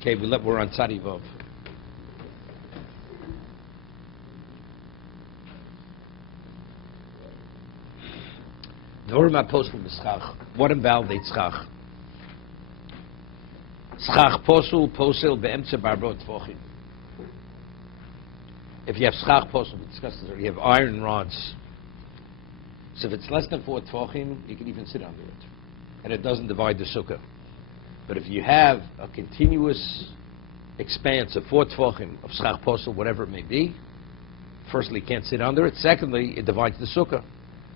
Okay, we're on Tzadi Vav. What invalidates schach? Schach posul posil be'emtze barbrot tvochim. If you have schach posul, we discussed this already, you have iron rods. So if it's less than 4 tvochim, you can even sit under it, and it doesn't divide the sukkah. But if you have a continuous expanse of 4 tvochim of schach posul, whatever it may be, firstly, you can't sit under it. Secondly, it divides the sukkah.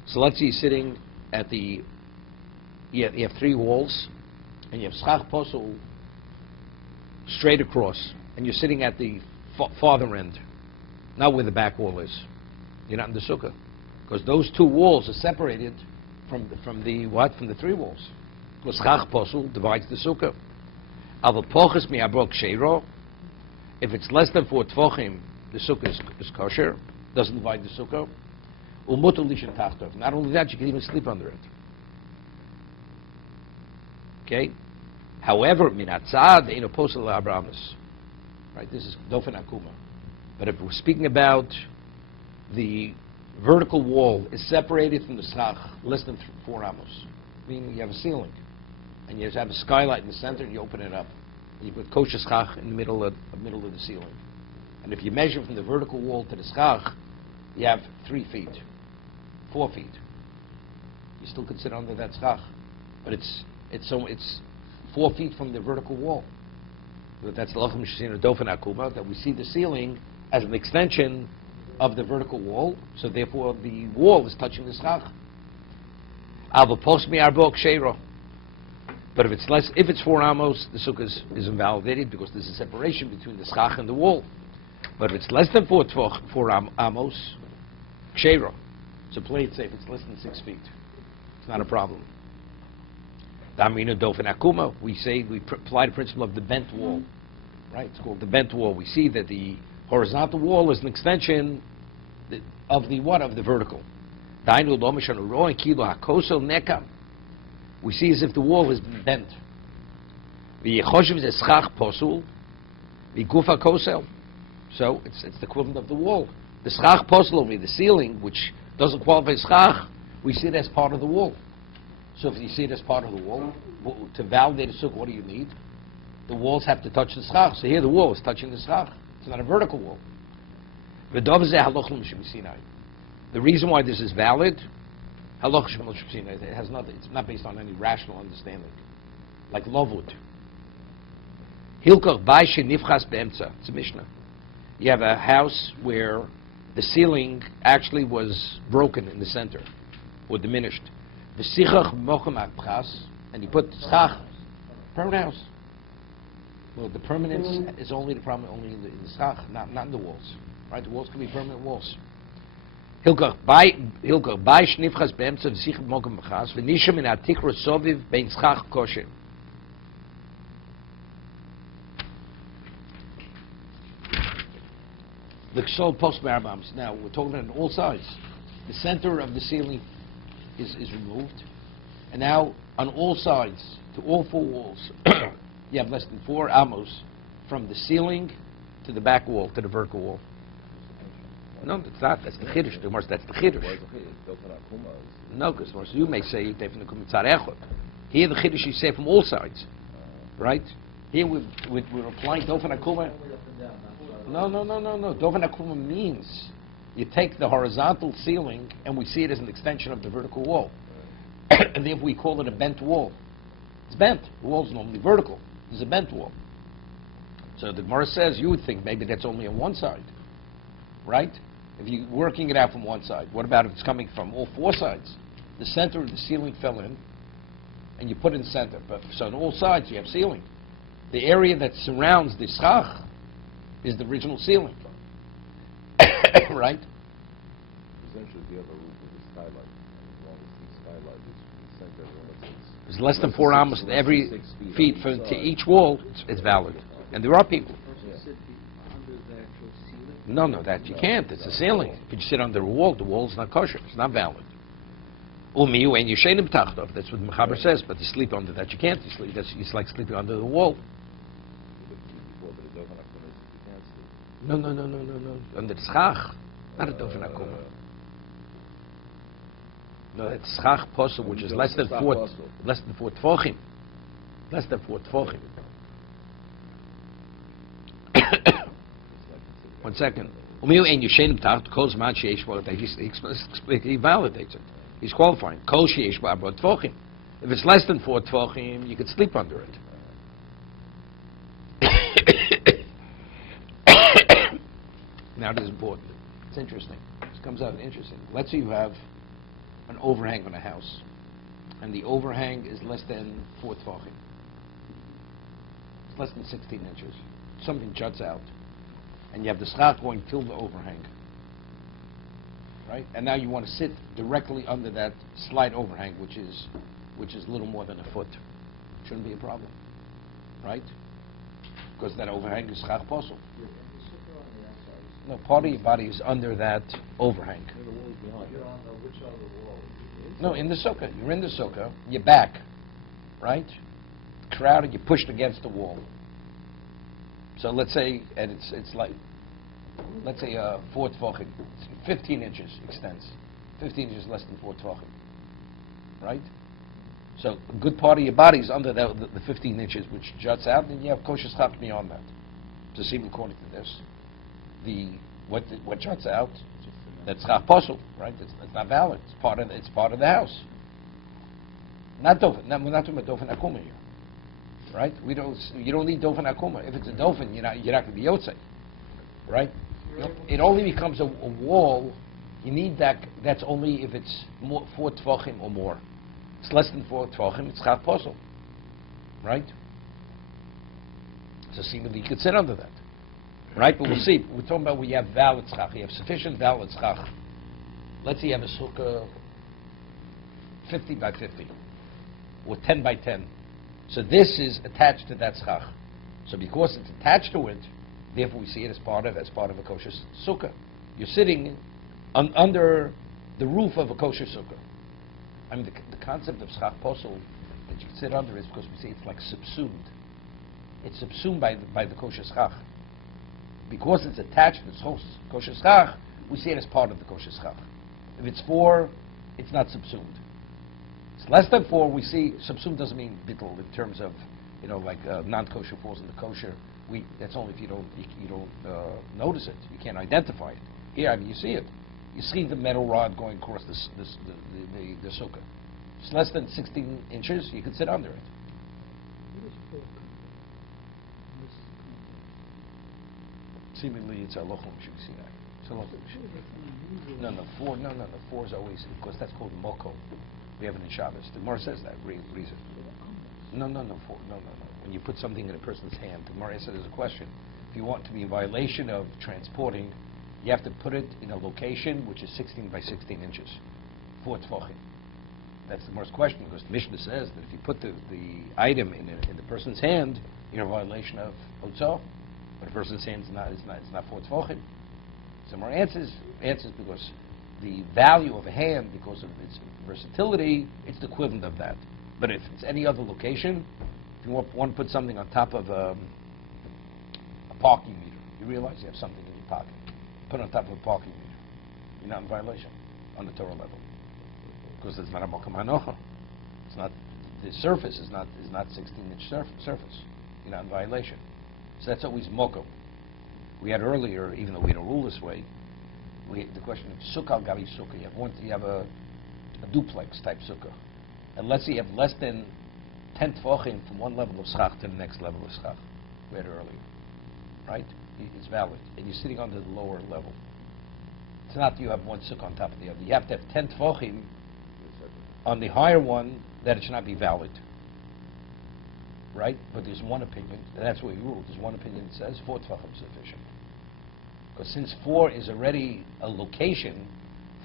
So let's say you're sitting at the, you have 3 walls, and you have schach posul straight across, and you're sitting at the farther end, not where the back wall is. You're not in the sukkah, because those 2 walls are separated from the 3 walls. Because schach posul divides the sukkah. If it's less than 4 tvochim, the sukkah is kosher, doesn't divide the sukkah. Not only that, you can even sleep under it. Okay? However, minatzad in apostle Abrahamus. Right? This is dofen akuma. But if we're speaking about the vertical wall is separated from the schach less than 4 amos, meaning you have a ceiling, and you have a skylight in the center, and you open it up, and you put kosher schach in the middle of the ceiling. And if you measure from the vertical wall to the schach, you have 3 feet. 4 feet. You still could sit under that schach, but it's 4 feet from the vertical wall. But that's lachem shesina dofen akuma, that we see the ceiling as an extension of the vertical wall, so therefore the wall is touching the schach. But if it's 4 amos, the sukkah is invalidated because there's a separation between the schach and the wall. But if it's less than 4 amos, kshera. So play it safe. It's less than 6 feet. It's not a problem. Damina dofen akuma. We apply the principle of the bent wall. Right? It's called the bent wall. We see that the horizontal wall is an extension of the what? Of the vertical. We see as if the wall has been bent. So it's the equivalent of the wall. The schach posel over the ceiling, which doesn't qualify schach, we see it as part of the wall. So if you see it as part of the wall, to validate a sukkah, what do you need? The walls have to touch the schach. So here the wall is touching the schach. It's not a vertical wall. The reason why this is valid, it has nothing. It's not based on any rational understanding, like lovud. It's a Mishnah. You have a house where the ceiling actually was broken in the center, or diminished. And you put schach, permanent house. Well, the permanence is only the problem only in the schach, not in the walls. Right? The walls can be permanent walls. Hilkach by shnifchas be'emtza v'sichah mokum b'chas v'nisha min atikra soviv bein schach kosher. The ksol post barabams. Now we're talking about on all sides. The center of the ceiling is removed, and now on all sides, to all 4 walls, you have less than 4 amos from the ceiling to the back wall, to the vertical wall. No, it's not. That's the chiddush. That's the chiddush. No, because you may say here the chiddush you say from all sides, right? Here we're applying dofen akuma. No. Dofen akuma means you take the horizontal ceiling and we see it as an extension of the vertical wall, and therefore we call it a bent wall. It's bent. The wall's normally vertical. It's a bent wall. So the Gemara says you would think maybe that's only on one side, right? If you're working it out from one side, what about if it's coming from all 4 sides? The center of the ceiling fell in, and you put it in the center. But so on all sides you have ceiling. The area that surrounds the schach is the original ceiling, right? Essentially, if you have a roof with a skylight, as long as the skylight is in the center, it's less than 4 amos every feet to each wall. It's valid, and there are people. No, that you can't. It's a ceiling. If you sit under a wall, the wall's not kosher. It's not valid. Umiu and Yeshenim Tachtov. That's what the Mechaber says. But you sleep under that, you can't. It's like sleeping under the wall. No. Under the schach, not a dofen akuma. No, it's schach posel, which is less than four tefachim. Less than 4 tefachim. 1 second. Umiu ein yeshenim tacht kol zman sheish bo. He validates it. He's qualifying. Kol sheish bo abro tefachim. If it's less than 4 tefachim, you could sleep under it. Now it is important. It's interesting. This comes out interesting. Let's say you have an overhang on a house, and the overhang is less than 4 tefachim. It's less than 16 inches. Something juts out, and you have the schach going till the overhang, right? And now you want to sit directly under that slight overhang, which is a little more than a foot. Shouldn't be a problem, right? Because that overhang is schach posel. No, part of your body is under that overhang. No, in the sukkah. You're in the sukkah. You're back, right? Crowded. You're pushed against the wall. So let's say, and it's like, let's say 4 tefachim. 15 inches extends. 15 inches less than 4 tefachim, right? So a good part of your body is under the 15 inches, which juts out, and you have kosher schach beyond that. To see according to this. What juts out, that's schach posel, right? It's not valid. It's part of the house. Not dofen. We're not talking about dofen akuma here, right? You don't need dofen akuma. If it's a dofen, you're not going to be yotzei, right? It only becomes a wall. You need that. That's only if it's 4 tefachim or more. It's less than 4 tefachim. It's schach posel, right? So see whether you could sit under that. Right, but we'll see. We're talking about where you have valid schach. You have sufficient valid schach. Let's say you have a sukkah 50 by 50 or 10 by 10. So this is attached to that schach. So because it's attached to it, therefore we see it as part of a kosher sukkah. You're sitting under the roof of a kosher sukkah. I mean, the concept of schach posel that you can sit under is because we say it's like subsumed. It's subsumed by the kosher schach. Because it's attached to the kosher schach, we see it as part of the kosher schach. If it's 4, it's not subsumed. It's less than 4, we see subsumed doesn't mean bittul in terms of, like non-kosher falls into kosher. That's only if you don't notice it. You can't identify it. Here, I mean, you see it. You see the metal rod going across the sukkah. It's less than 16 inches. You can sit under it. Seemingly, it's a lochum. You see that? It's a lochum. No, 4. No. 4 is always, because that's called moko. We have it in Shabbos. The Gemara says that reason. No. 4. No. When you put something in a person's hand, the Gemara says there's a question. If you want to be in violation of transporting, you have to put it in a location which is 16 by 16 inches, 4 tefachim. That's the Gemara's question, because the Mishnah says that if you put the item in the person's hand, you're in violation of hotzah. But a person's hand is not 4 tefachim. So more answers because the value of a hand, because of its versatility, it's the equivalent of that. But if it's any other location, if you want to put something on top of a parking meter, you realize you have something in your pocket. Put it on top of a parking meter. You're not in violation on the Torah level, because it's not a mokum hanocha. It's not, the surface is not 16-inch surface. You're not in violation. So that's always mokum. We had earlier, even though we don't rule this way, the question of sukkah gali sukkah. You have a duplex type sukkah, and let's say you have less than 10 tefachim from one level of schach to the next level of schach. We had earlier, right? It's valid, and you're sitting under the lower level. It's not that you have one sukkah on top of the other. You have to have 10 tefachim on the higher one that it should not be valid. Right? But there's one opinion, and that's what we ruled. There's one opinion that says 4 tefachim is sufficient. Because since 4 is already a location,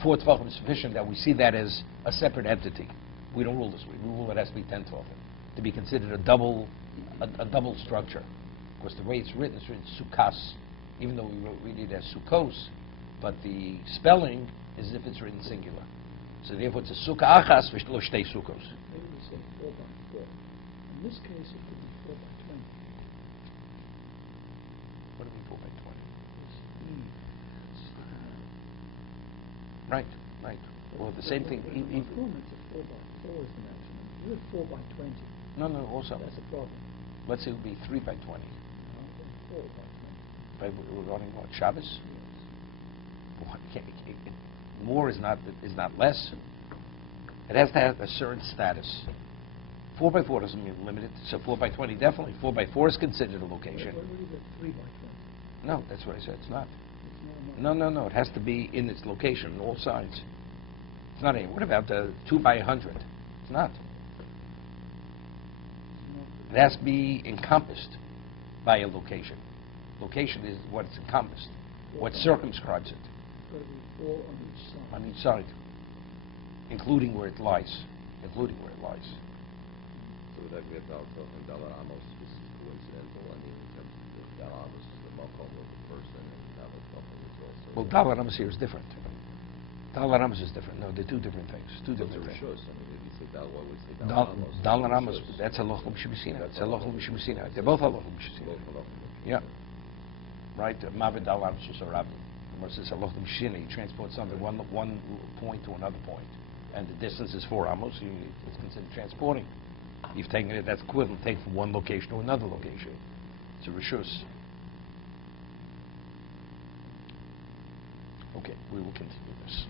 4 tefachim is sufficient, that we see that as a separate entity. We don't rule this way. We rule it has to be 10 tefachim to be considered a double structure. Because the way it's written sukas, even though we read it as sukkos, but the spelling is as if it's written singular. So therefore it's a sukkah achas v'shlo shtei sukkos. Maybe we say 4 by 4. In this case, it could be 4 by 20. What do we mean 4 by 20? It's E. Right, right. Well, the same thing. In the room, it's a 4 by 4 is the maximum. You have 4 by 20. No, also. That's a problem. Let's say it would be 3 by 20. No, then 4 by 20. Regarding what? Shabbos? Yes. More is not less. It has to have a certain status. 4 by 4 doesn't mean limited, so 4 by 20 definitely. 4 by 4 is considered a location. What is it, 3 by 20? No, that's what I said. It's not. It's not enough. No. It has to be in its location on all sides. It's not any. What about the 2 by 100? It's not. It has to be encompassed by a location. Location is what it's encompassed, what circumscribes it It's got to be 4 on each side. on each side, including where it lies. So that we have also in Dollar Amos, this is coincidental. I mean, in terms of the Dollar Amos is the Makom of the person, and Dollar Makom is also. Well, Dalar Amos here is different. Dalar Amos is different. No, they're two different things. Two Those different are things. Rishos. I mean, if you say Dollar, why would you say Dollar Amos? Dalar Amos, that's halachah b'shibisina. It's halachah b'shibisina. They're both halachah b'shibisina. Yeah. Right? Mavid Dalar Amos is a rabbi. Versus halachah b'shibisina. You transport something one point to another point, and the distance is 4 amos. It's considered transporting. You've taken it. That's equivalent. Take from one location to another location. It's a rishus. Okay, we will continue this.